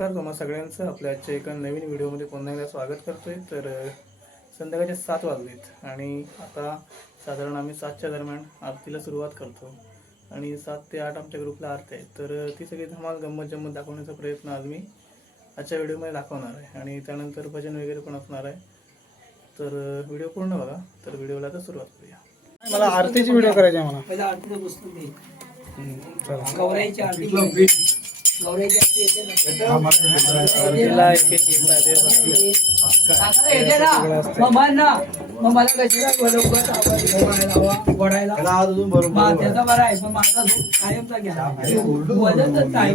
तर तुम्हा सगळ्यांचं आपल्या आजच्या एका नवीन व्हिडिओमध्ये पुन्हा एकदा स्वागत करतोय. तर संध्याकाळचे सात वाजलेत आणि आता साधारण आम्ही सातच्या दरम्यान आरतीला सुरुवात करतो. आणि सात ते आठ आमच्या ग्रुपला आरती आहे. तर ती सगळी धमाल गंमत जम्मत दाखवण्याचा प्रयत्न आज मी आजच्या व्हिडिओमध्ये दाखवणार आहे. आणि त्यानंतर भजन वगैरे पण असणार आहे. तर व्हिडिओ पूर्ण बघा. तर व्हिडिओला आता सुरुवात करूया. मला आरतीची व्हिडिओ करायची आहे मला. पहिला आरतीचं पुस्तक एक एक मला कशाला बरोबर त्याचा बरा आहे पण माझा कायमचा घ्या वजनच नाही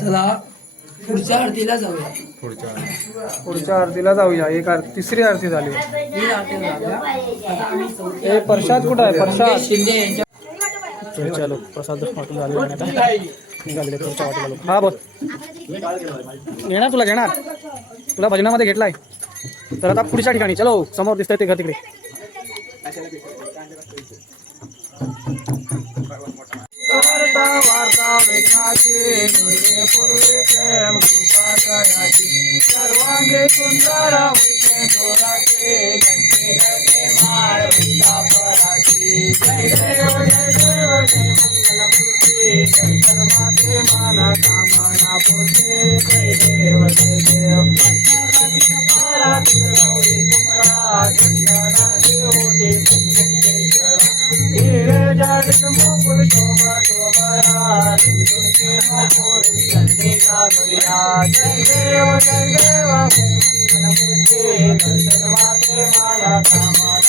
चलो पुढच्या आरतीला जाऊया. पुढच्या आरतीला जाऊया. एक आरती तिसरी आरती झाली. ही आरती जाऊया आता आम्ही चौथी ए प्रसाद कुठं आहे? प्रसाद. शिंदे यांच्या चलो प्रसाद झाले आणि आता. पुढच्या लोक. हा बोल. घेणार तुला घेणार? तुला भजनामध्ये घेतलाय. तर आता पुढच्या ठिकाणी. चलो समोर दिसतंय ते घर तिकडे. करता वार्ता वेदनाची पूर्वे पूर्वी प्रेम कृपा दयाची सर्वांगे सुंदर उठे डोराचे घंटे घंटे माळ वृंदापराची जय देव जय देव जय मंगलमूर्ती. माना कामना जय देव जय देव. कुंकुम जय देव जय देव जय मंगलमूर्ती दर्शन माते माला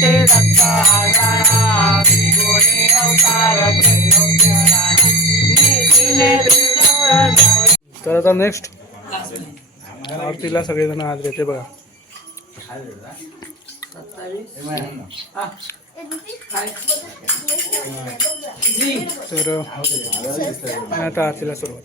मोते दत्ता अवतार तर आता नेक्स्ट आरतीला सगळेजण आज येते बघा. तर आता आरतीला सुरुवात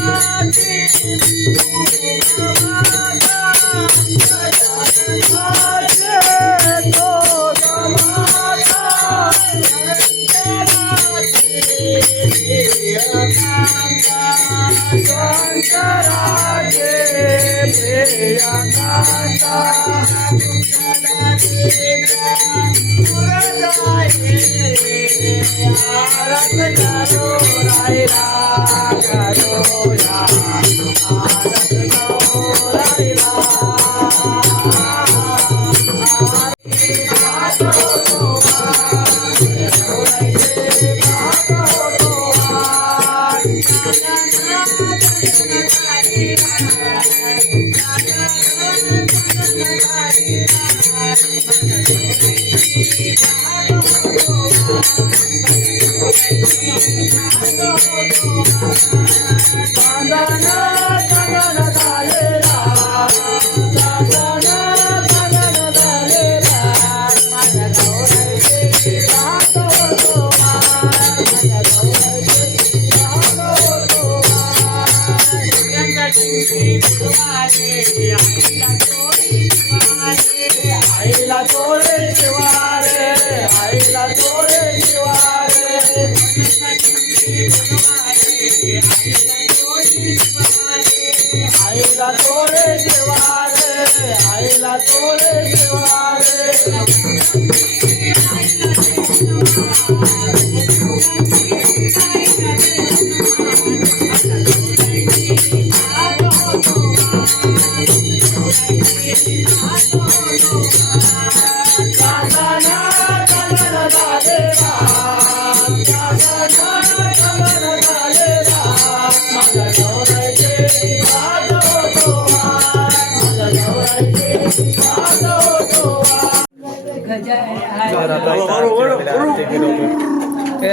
na na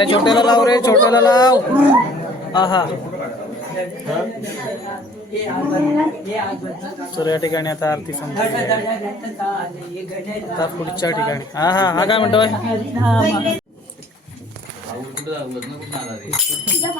छोट्याला लाव रे छोट्याला लाव. आहा. तर या ठिकाणी आता आरती समजा आता पुढच्या ठिकाणी. हा हा हा काय म्हणतोय? तुझ्या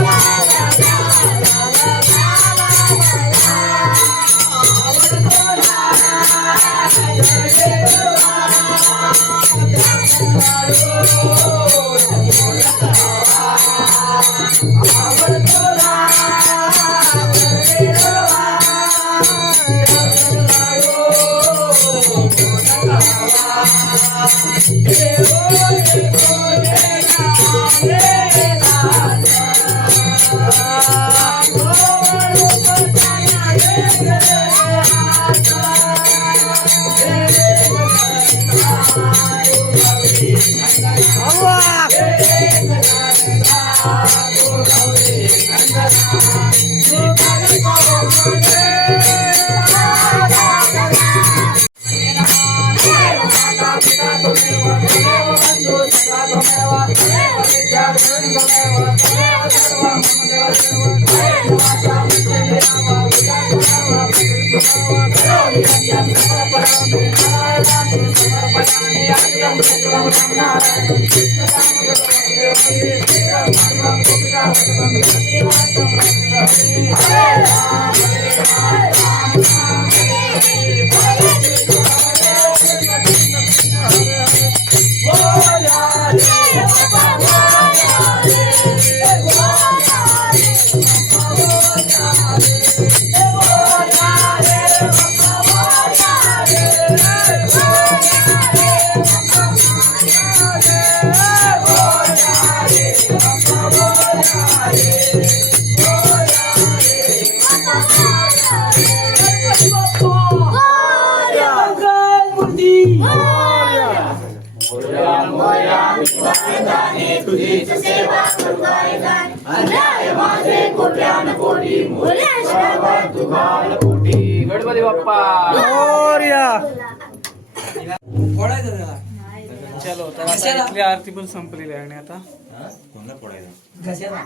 Wow. तर आता इथली आरती पण संपलेली आहे आणि आता कशाला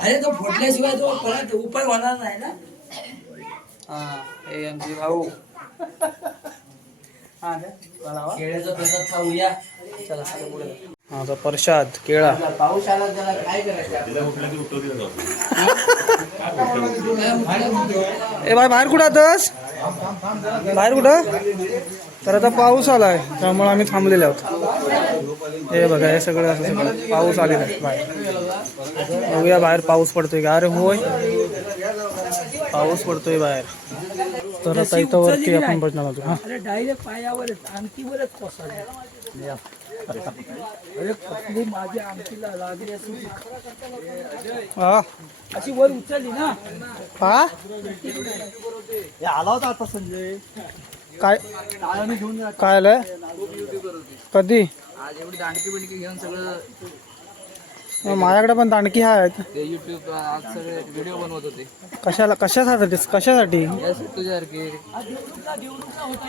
अरे तो फोडल्याशिवाय तो परत उपाय होणार नाही ना? हा हे आमचे भाऊ. हा द्या. मला लावा. केळ्याचा प्रसाद खाऊया. चला चला पुढे जा. हा आता प्रसाद केळा. पाऊस आला त्याला काय करायचं? ए बाय बाहेर कुठं आहातस? बाहेर कुठं? तर आता पाऊस आलाय त्यामुळे आम्ही थांबलेले आहोत. हे बघा हे सगळं असं सगळं. पाऊस आलेला आहे. बाहेर बघूया बाहेर पाऊस पडतोय का? अरे होय. पाऊस पडतोय बाहेर. तर आता इथं वरती आपण बसणार आहोत. हा. अरे डायरेक्ट पायावरच आमटीवरच कोसळल्या अरे कसली माझ्या आमटीला लागली अशी. हा. अशी वर उचलली ना. हा? आला होता आता संजय. काय? काय आलंय? कधी? आज एवढी दांडकी बिंडकी घेऊन सगळं मग माझ्याकडे पण दांडकी आहेत ते युट्यूब आज सगळे व्हिडिओ बनवत होते. कशाला कशासाठी? कशासाठी? तुझ्यासारखे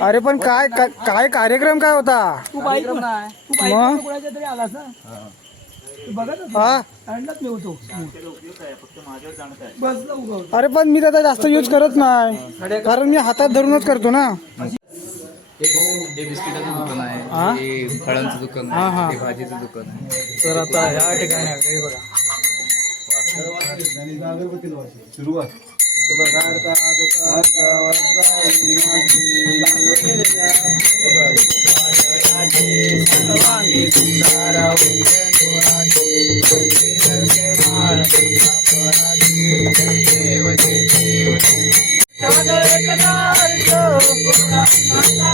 अरे पण काय काय- काय कार्यक्रम काय होता? तू बाईक नाही तू बाईक मग? कोणाच्या तरी आलास ना तू बघत होता? हा. अंडाच मी होतो. बसला उभा होता अरे पण मी त्याचा जास्त यूज करत नाही. कारण मी हातात धरूनच करतो ना. हे बिस्किटाचं दुकान आहे हा? फळांचं दुकान हा, हा. आहे हे भाजीचं दुकान आहे तर आता या ठिकाणी आहे, हे बघा मला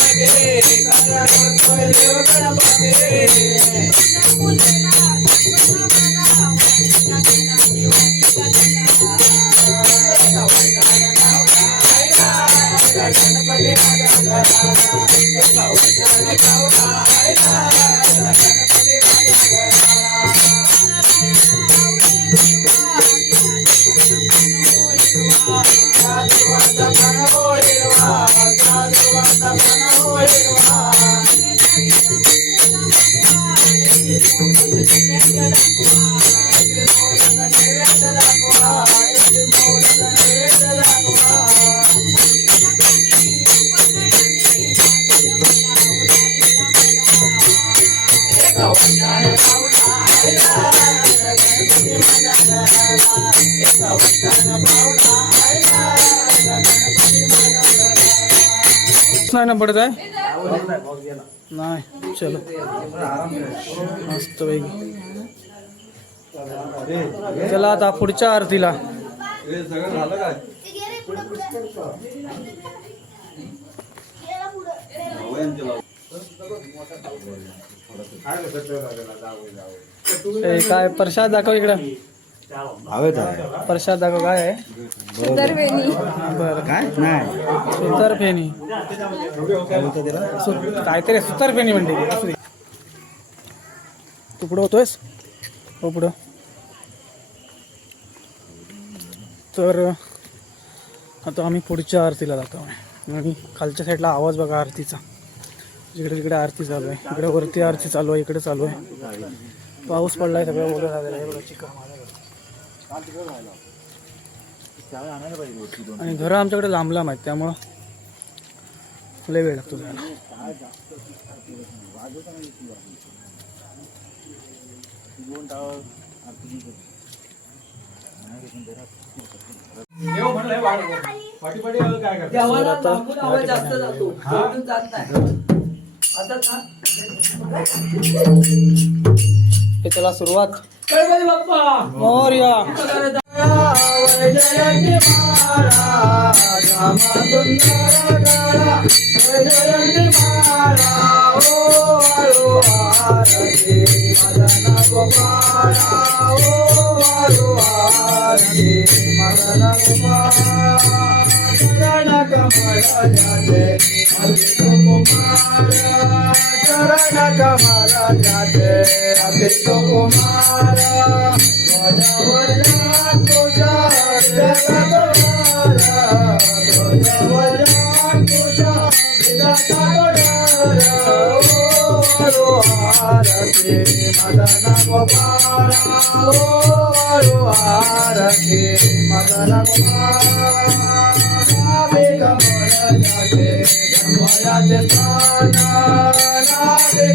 देव गणपती, कसा डोलतोय देव गणपती. नाही ना पडत आहे नाही चलो. मस्त पैकी. चला आता पुढच्या आरतीला. काय प्रसाद दाखव इकडं. प्रसाद दाखव काय आहे? बरं काय? नाही. सुतार फेणी. सु- काहीतरी सुतार फेणी म्हणते ती. असू दे. तू पुढं होतोयस? हो पुढं. तर आता आम्ही पुढच्या आरतीला जातो. आणि खालच्या साईडला आवाज बघा आरतीचा. जिकडे तिकडे आरती चालू आहे. इकडे वरती आरती चालू आहे इकडे चालू आहे. पाऊस पडलाय सगळं ओलं झालेलं आहे. बघा चिखल आणि घरं आमच्याकडे लांब लांब आहेत त्यामुळं लय वेळ लागतो Esta la suruata. ¡Moria! kumara charana jate atito kumara vada vada koja jata kumara vada vada koja jata o arati arati madana kumara jate समयाचे स्थान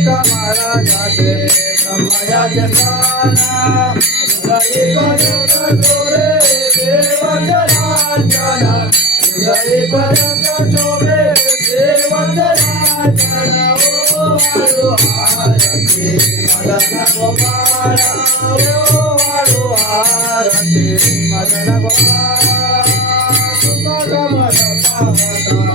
महाराजाचे समयाचे स्थान जोरे देवचराचरा हृदय पर्यंत शोभे देवचराचरा ओ वाळू हारती मदन गोपाळ ओ वाळू हारती मदन गोपाळ सुख गमन पावता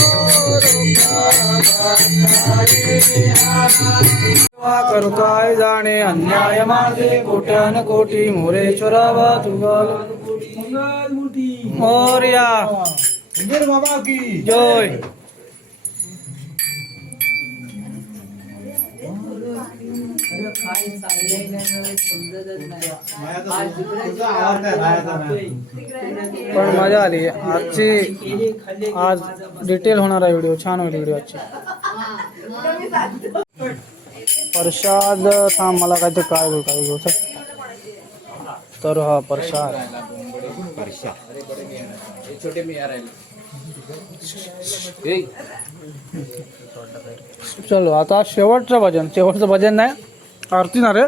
काय जाणे? अन्याय माझे कोट्यान कोटी मोरेश्वरा वा तुगाल. मोर्या. बाबा की. जय. काय चाललंय नाही समजतच नाही. काय. पण मजा आली. आजची आज डिटेल होणार आहे व्हिडिओ छान होईल व्हिडिओ आजची. प्रसाद थांब मला काय ते काय घेऊ काय घेऊ चल. तर हा प्रसाद. चलो आता शेवटचं भजन. शेवटचं भजन नाही. आरती ना रे?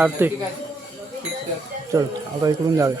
आरती. चल आता इकडून जाऊया.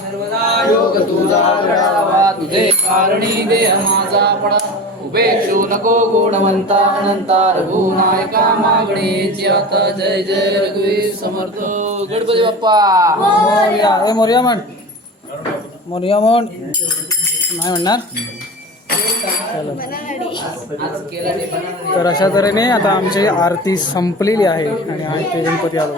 सर्वदा योग तुझा घडावा तुझे कारणी देह माझा पडा. उपेक्षू नको गुणवंता अनंता रघुनायका मागणीची आता जय जय रघुवीर समर्थ. गणपती बाप्पा. मोर्या. म्हण. मोर्या म्हण. नाही म्हणणार. तर अशा तऱ्हेने आता आमची आरती संपलेली आहे आणि आज ते गणपती आलो.